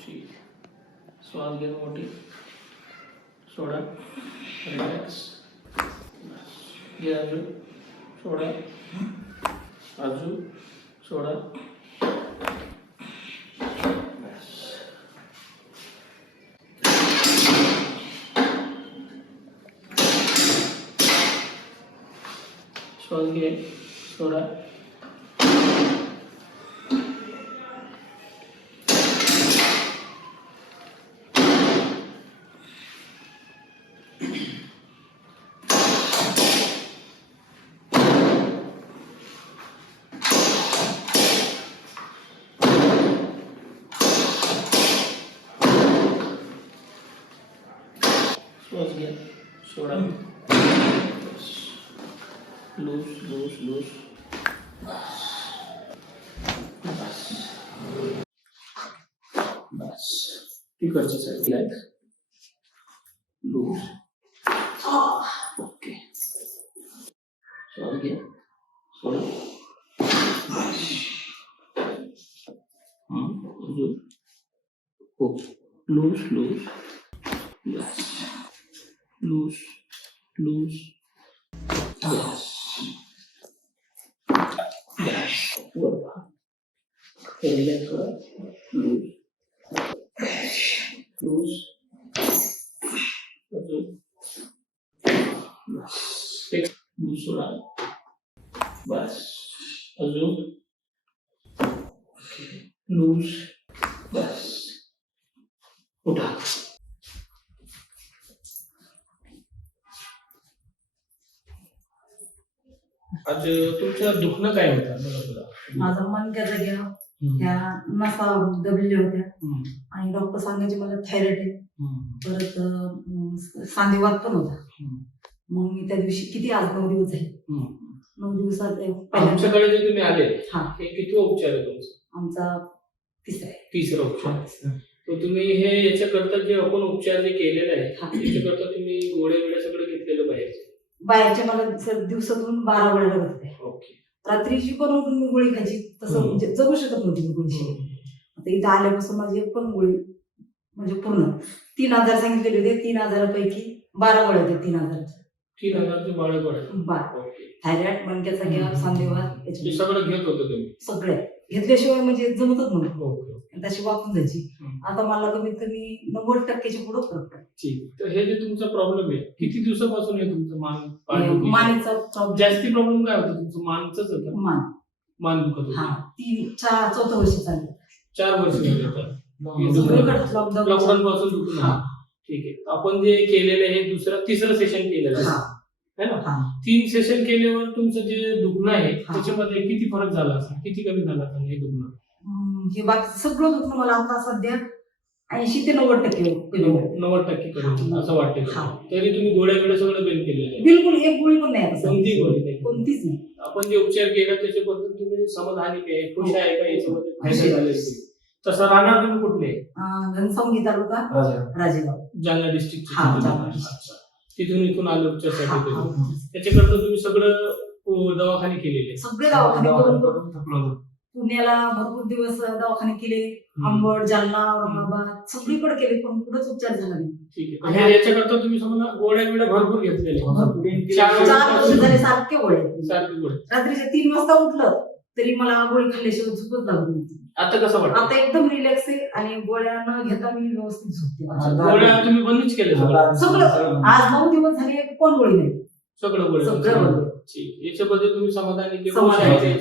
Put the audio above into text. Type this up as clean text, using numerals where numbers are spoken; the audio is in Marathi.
ठीक. श्वास घ्या मोठी, सोडा, रिलॅक्स. घ्या अजून, सोडा, अजून सोडा. श्वास घे, सोडा. श्वास घ्या, सोडा. Loose loose loose. बस तिकडच्या साईड रिलॅक्स. लूज. ओके. श्वास घ्या, सोडा. अजून हो. Loose loose. बस loose loose. Yes. Yes. Good. Relax. Loose. Loose. Take loose soda. बस. अजून. Loose. बस. उठा. आज तुमचं दुखणं काय होतं? माझा मणक्याचा घ्या त्या नसा दबलेल्या होत्या आणि डॉक्टर सांगायचे मला थायरॉइड आहे. परत सांधेवात पण होता. मग मी त्या दिवशी किती आज 9 दिवस झाले. 9 दिवसात आमच्याकडे जे तुम्ही आले हे किती उपचार आहे तुमचा? आमचा तिसरा उपचार. तर तुम्ही हे याच्याकरता जे आपण उपचार जे केलेले आहे याच्याकरता तुम्ही गोळ्या वेळ्या सगळं घेतलेलं बाहेरचे मला दिवसातून 12 गोळ्या लागत होत्या. ओके. रात्रीची पण उठून मी गोळी खायची. तसं म्हणजे जगू शकत नव्हती मी गोळीशी. आता इथं आल्यापासून माझी एक पण गोळी म्हणजे पूर्ण 3000 सांगितलेले होते. 3000 पैकी 12 गोळ्या होत्या. 3000चे 12 गोळ्या. थायरॉइड, मणक्याचा घ्या, सांधेवात सगळं घेत होतं तुम्ही? सगळे घेतल्याशिवाय म्हणजे जमतच नव्हतं. तशी वाकून जायची. आता मला कमीत कमी 90% पुढे फरक पडला. ठीक. तर हे जे तुमचा प्रॉब्लेम आहे किती दिवसापासून आहे तुमचं मानेचा प्रॉब्लेम? जास्ती प्रॉब्लेम काय होता तुमचं? मानचंच होतं? मान दुखत होतं. 4 वर्ष चाललं. 4 वर्ष झाले. लॉकडाऊन पासून दुखून. ठीक आहे. आपण जे केलेलं हे तिसरं सेशन केलेलं आहे ना? 3 सेशन केल्यावर तुमचं जे दुखणं आहे त्याच्यामध्ये किती फरक झाला असेल? किती कमी झाला असेल हे दुखणं? हे बाकी सगळं दुखणं मला आता सध्या 80 ते 90% 90% कमी असं वाटतं. तरी तुम्ही गोळ्या सगळं बंद केलेलं? बिलकुल एक गोळी पण नाही. कोणती गोळी नाही? कोणतीच नाही. आपण जे उपचार केला त्याच्याबद्दल तुम्ही समाधानी आहे, खुश आहे का? याच्यामध्ये फायदा झाले? तसं राहणार तुम्ही कुठले? घनसावंगी तालुका, राजेगाव, जालना डिस्ट्रिक्ट. तिथून इथून आलं उपचारासाठी. त्याच्याकरता तुम्ही सगळं दवाखाने केलेले? सगळे दवाखाने करून पुण्याला भरपूर दिवस दवाखाने केले. अंबड, जालना, औरंगाबाद सगळीकडे केले पण कुठंच उपचार झाला नाही. ठीक आहे. याच्याकरता तुम्ही समजा गोळ्या भरपूर घेतलेले? 4 वर्ष झाले सारखे गोळ्या. रात्रीचे 3 वाजता उठलं तरी मला गोळी खाल्ल्याशिवाय झोपच लागत नव्हती. आता कसं वाटतं? आता एकदम रिलॅक्स आहे आणि गोळ्या न घेता मी व्यवस्थित झोपते. गोळ्या तुम्ही बंदच केल्या सगळं? आज 9 दिवस झाले कोण गोळी नाही. सगळं गोळ्या. सगळं. याच्याबद्दल तुम्ही समाधानी? समाधानी.